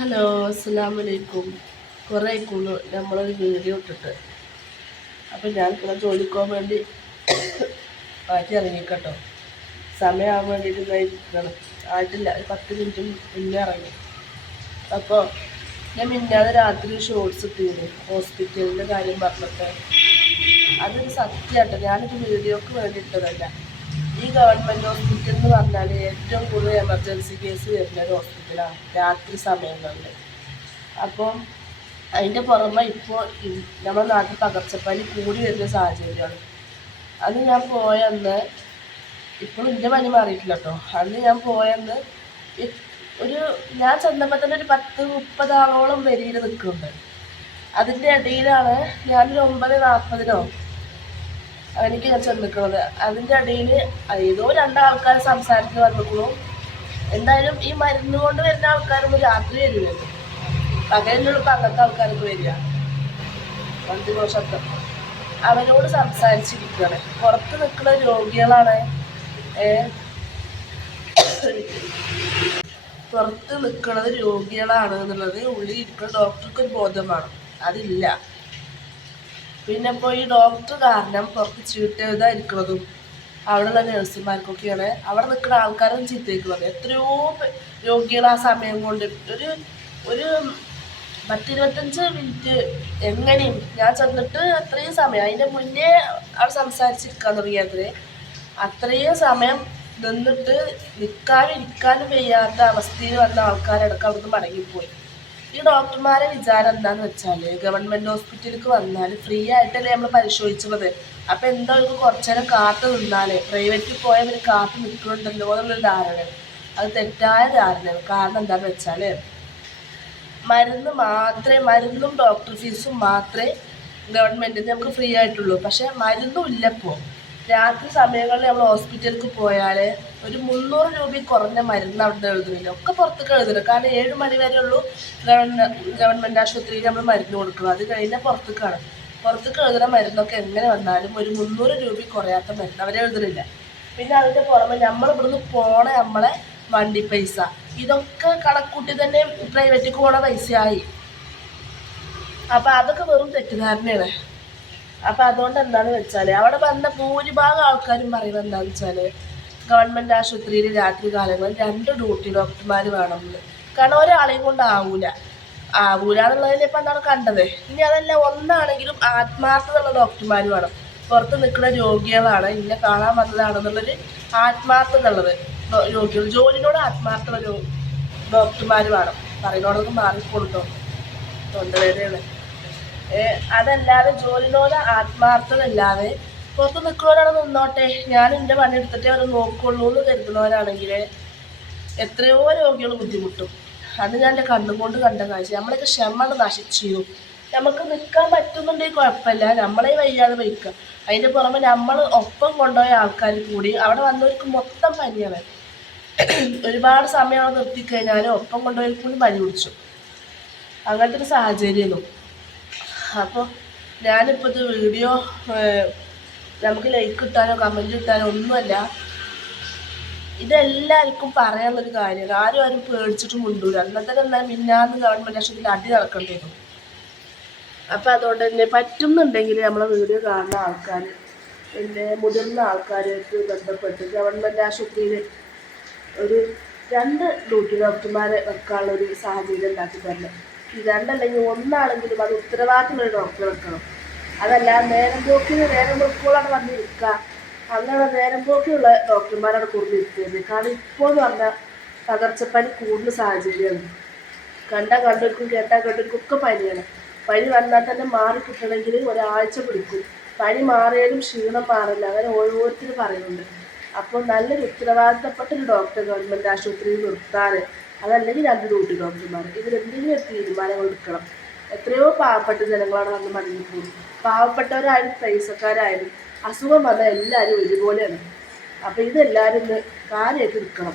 Hello, അസ്സലാമലൈക്കും. കുറേ ആയിക്കോളൂ നമ്മളൊരു വീഡിയോ ഇട്ടിട്ട്. അപ്പം ഞാനിപ്പോൾ ജോലിക്ക് പോകാൻ വേണ്ടി മാറ്റി ഇറങ്ങിക്കട്ടോ. സമയമാകാൻ വേണ്ടിയിട്ട് ഇരിക്കണം. ആയിട്ടില്ല, ഒരു 10 മിനിറ്റ് മുന്നേ ഇറങ്ങി. അപ്പോൾ ഞാൻ മിന്നാതെ രാത്രി ഷോർട്സ് ഇട്ടിരുന്നു ഹോസ്പിറ്റലിൻ്റെ കാര്യം പറഞ്ഞിട്ട്. അതൊരു സത്യമാട്ടോ, ഞാനൊരു വീഡിയോക്ക് വേണ്ടി ഇട്ടതല്ല. ഈ ഗവൺമെൻറ് ഹോസ്പിറ്റൽ എന്ന് പറഞ്ഞാൽ ഏറ്റവും കൂടുതൽ എമർജൻസി കേസ് വരുന്ന ഒരു ഹോസ്പിറ്റലാണ് രാത്രി സമയങ്ങളിൽ. അപ്പം അതിൻ്റെ പുറമെ ഇപ്പോൾ നമ്മുടെ നാട്ടിൽ പകർച്ചപ്പനി കൂടി വരുന്ന സാഹചര്യമാണ്. അന്ന് ഞാൻ പോയെന്ന്, ഇപ്പോഴും എൻ്റെ പനി മാറിയിട്ടില്ല കേട്ടോ. അന്ന് ഞാൻ പോയെന്ന് ഒരു ഞാൻ ചെന്നപ്പോൾ തന്നെ ഒരു 10-30 ആളോളം വരിയിൽ നിൽക്കുന്നുണ്ട്. അതിൻ്റെ ഇടയിലാണ് ഞാനൊരു 9:40 എനിക്ക് ഞാൻ ചെന്നിട്ടുള്ളത്. അതിൻ്റെ ഇടയിൽ ഏതോ 2 ആൾക്കാർ സംസാരിച്ച് വന്നിട്ടുള്ളൂ. എന്തായാലും ഈ മരുന്ന് കൊണ്ട് വരുന്ന ആൾക്കാരൊന്നും രാത്രി വരുമല്ലോ, പകലിനുള്ള അങ്ങനത്തെ ആൾക്കാർക്ക് വരിക വന്ധ്യദോഷത്വം. അവരോട് സംസാരിച്ചിരിക്കുകയാണ്. പുറത്ത് നിൽക്കുന്ന രോഗികളാണ്, പുറത്ത് നിൽക്കുന്നത് രോഗികളാണ് എന്നുള്ളത് ഉള്ളിൽ ഇരിക്കുന്ന ഡോക്ടർക്ക് ഒരു ബോധമാണ്. അതില്ല. പിന്നെ ഇപ്പോൾ ഈ ഡോക്ടർ കാരണം പുറത്ത് ചീട്ടെഴുതാതിരിക്കുന്നതും അവിടെയുള്ള നഴ്സുമാർക്കൊക്കെയാണ്. അവിടെ നിൽക്കുന്ന ആൾക്കാരും ചീത്തയ്ക്കുന്നത്. എത്രയോ രോഗികൾ ആ സമയം കൊണ്ട് ഒരു 10-25 മിനിറ്റ് എങ്ങനെയും ഞാൻ ചെന്നിട്ട് അത്രയും സമയം, അതിൻ്റെ മുന്നേ അവിടെ സംസാരിച്ചിരിക്കാൻ തുടങ്ങിയത്, അത്രയും സമയം നിന്നിട്ട് നിൽക്കാനും ഇരിക്കാനും വയ്യാത്ത അവസ്ഥയിൽ വന്ന ആൾക്കാരടക്കം അവിടുന്ന് മടങ്ങിപ്പോയി. ഈ ഡോക്ടർമാരെ വിചാരം എന്താണെന്ന് വെച്ചാൽ, ഗവൺമെൻറ് ഹോസ്പിറ്റലിലേക്ക് വന്നാൽ ഫ്രീ ആയിട്ടല്ലേ നമ്മൾ പരിശോധിച്ചത്. അപ്പം എന്താ അവർക്ക് കുറച്ചു നേരം കാത്തു നിന്നാൽ പ്രൈവറ്റിൽ പോയവർ കാത്തു നിൽക്കുന്നുണ്ടല്ലോ എന്നുള്ളൊരു ധാരണ. അത് തെറ്റായ ധാരണയാണ്. കാരണം എന്താണെന്ന് വെച്ചാൽ മരുന്നും ഡോക്ടർ ഫീസും മാത്രമേ ഗവൺമെൻറ്റിന് നമുക്ക് ഫ്രീ ആയിട്ടുള്ളൂ. പക്ഷേ മരുന്നും ഇല്ലപ്പോൾ. രാത്രി സമയങ്ങളിൽ നമ്മൾ ഹോസ്പിറ്റലിലേക്ക് പോയാൽ ഒരു 300 രൂപ കുറഞ്ഞ മരുന്ന് അവിടെ എഴുതുന്നില്ല, ഒക്കെ പുറത്തേക്ക് എഴുതുന്നില്ല. കാരണം 7 മണി വരെ ഉള്ളൂ ഗവൺമെൻറ് ആശുപത്രിയിൽ നമ്മൾ മരുന്ന് കൊടുക്കണം. അത് കഴിഞ്ഞാൽ പുറത്തേക്ക് എഴുതുന്ന മരുന്നൊക്കെ എങ്ങനെ വന്നാലും ഒരു 300 രൂപ കുറയാത്ത മരുന്ന് അവരെ എഴുതുന്നില്ല. പിന്നെ അതിൻ്റെ പുറമെ നമ്മൾ ഇവിടുന്ന് പോണ നമ്മളെ വണ്ടി പൈസ, ഇതൊക്കെ കണക്കൂട്ടി തന്നെ പ്രൈവറ്റിക്ക് പോണ പൈസയായി. അപ്പം അതൊക്കെ വെറും തെറ്റിദ്ധാരണയാണ്. അപ്പം അതുകൊണ്ട് എന്താണെന്ന് വെച്ചാൽ അവിടെ വന്ന ഭൂരിഭാഗം ആൾക്കാരും പറയുന്നത് എന്താണെന്ന് വെച്ചാൽ, ഗവൺമെൻറ് ആശുപത്രിയിൽ രാത്രി കാലങ്ങളിൽ 2 ഡ്യൂട്ടി ഡോക്ടർമാർ വേണമെന്ന്. കാരണം ഒരാളെയും കൊണ്ട് ആവൂല എന്നുള്ളതിൽ ഇപ്പം എന്താണ് കണ്ടത്. ഇനി അതല്ല, ഒന്നാണെങ്കിലും ആത്മാർത്ഥതയുള്ള ഡോക്ടർമാർ വേണം. പുറത്ത് നിൽക്കുന്ന രോഗികളാണ്, ഇന്നെ കാണാൻ വന്നതാണെന്നുള്ളൊരു ആത്മാർത്ഥത ഉള്ളത് രോഗികൾ, ജോലിനോട് ആത്മാർത്ഥമുള്ള ഡോക്ടർമാർ വേണം. പറയുന്നോടൊന്നും മാറിക്കൊണ്ടോ തൊണ്ടവേദനയാണ്. അതല്ലാതെ ജോലിനോട് ആത്മാർത്ഥത ഇല്ലാതെ പുറത്ത് നിൽക്കുന്നവരാണ് നിന്നോട്ടെ, ഞാൻ എൻ്റെ പണിയെടുത്തിട്ടേ അവർ നോക്കുള്ളൂ എന്ന് കരുതുന്നവരാണെങ്കിൽ എത്രയോ രോഗികൾ ബുദ്ധിമുട്ടും. അത് ഞാൻ എൻ്റെ കണ്ണുകൊണ്ട് കണ്ട കാഴ്ച. നമ്മളൊക്കെ ക്ഷമ നശിച്ചു. നമുക്ക് നിൽക്കാൻ പറ്റുന്നുണ്ടെങ്കിൽ കുഴപ്പമില്ല, നമ്മളെ വയ്യാതെ വയ്ക്കുക. അതിൻ്റെ പുറമെ നമ്മൾ ഒപ്പം കൊണ്ടുപോയ ആൾക്കാർ കൂടി അവിടെ വന്നവർക്ക് മൊത്തം പനിയാണ്. ഒരുപാട് സമയം അവിടെ നിർത്തിക്കഴിഞ്ഞാൽ ഒപ്പം കൊണ്ടുപോയവർക്ക് കൂടി പനി പിടിച്ചു. അങ്ങനത്തെ ഒരു സാഹചര്യമായിരുന്നു. അപ്പോൾ ഞാനിപ്പോൾ ഇത് വീഡിയോ നമുക്ക് ലൈക്ക് കിട്ടാനോ കമൻറ്റ് കിട്ടാനോ ഒന്നുമല്ല, ഇതെല്ലാവർക്കും പറയാനുള്ളൊരു കാര്യമാണ്. ആരും പേടിച്ചിട്ട് മുണ്ടൂല. അന്നത്തെ എന്നാൽ മിന്നാന്ന് ഗവൺമെൻറ് ആശുപത്രിയിൽ അടി നടക്കേണ്ടി വരും. അപ്പം അതുകൊണ്ട് തന്നെ പറ്റുന്നുണ്ടെങ്കിൽ നമ്മളെ വീഡിയോ കാണുന്ന ആൾക്കാർ, പിന്നെ മുതിർന്ന ആൾക്കാരായിട്ട് ബന്ധപ്പെട്ട് ഗവൺമെൻറ് ആശുപത്രിയിൽ ഒരു 2 ഡ്യൂട്ടി ഡോക്ടർമാരെ വെക്കാനുള്ളൊരു സാഹചര്യം ഉണ്ടാക്കി തരണം. 2 അല്ലെങ്കിൽ 1 അത് ഉത്തരവാദിത്തമുള്ളൊരു ഡോക്ടറെ വെക്കണം. അതല്ല നേരം പോക്കോളാണ് വന്നിരിക്കുക, അങ്ങനെ നേരം പോക്കിയുള്ള ഡോക്ടർമാരാണ് കൂടുതലിരുത്തിയത്. കാരണം ഇപ്പോൾ എന്ന് പറഞ്ഞാൽ പകർച്ചപ്പനി കൂടുതൽ സാഹചര്യമാണ്. കണ്ടിരിക്കും, കേട്ടാൽ കേട്ടിരിക്കും ഒക്കെ പനിയാണ്. പനി വന്നാൽ തന്നെ മാറി കിട്ടണമെങ്കിൽ ഒരാഴ്ച പിടിക്കും. പനി മാറിയാലും ക്ഷീണം മാറില്ല, അങ്ങനെ ഓരോരുത്തരും പറയുന്നുണ്ട്. അപ്പോൾ നല്ലൊരു ഉത്തരവാദിത്തപ്പെട്ടൊരു ഡോക്ടർ ഗവൺമെൻറ് ആശുപത്രിയിൽ നിർത്താൻ, അതല്ലെങ്കിൽ 2 ഡ്യൂട്ടി ഡോക്ടർമാർ, ഇതിലെന്തെങ്കിലും ഒരു തീരുമാനങ്ങൾ എടുക്കണം. എത്രയോ പാവപ്പെട്ട ജനങ്ങളാണ് വന്ന് മടങ്ങിപ്പോകും. പാവപ്പെട്ടവരായാലും പൈസക്കാരായാലും അസുഖം വന്നാൽ എല്ലാവരും ഒരുപോലെയാണ്. അപ്പോൾ ഇതെല്ലാവരും കാര്യമായിട്ട് എടുക്കണം.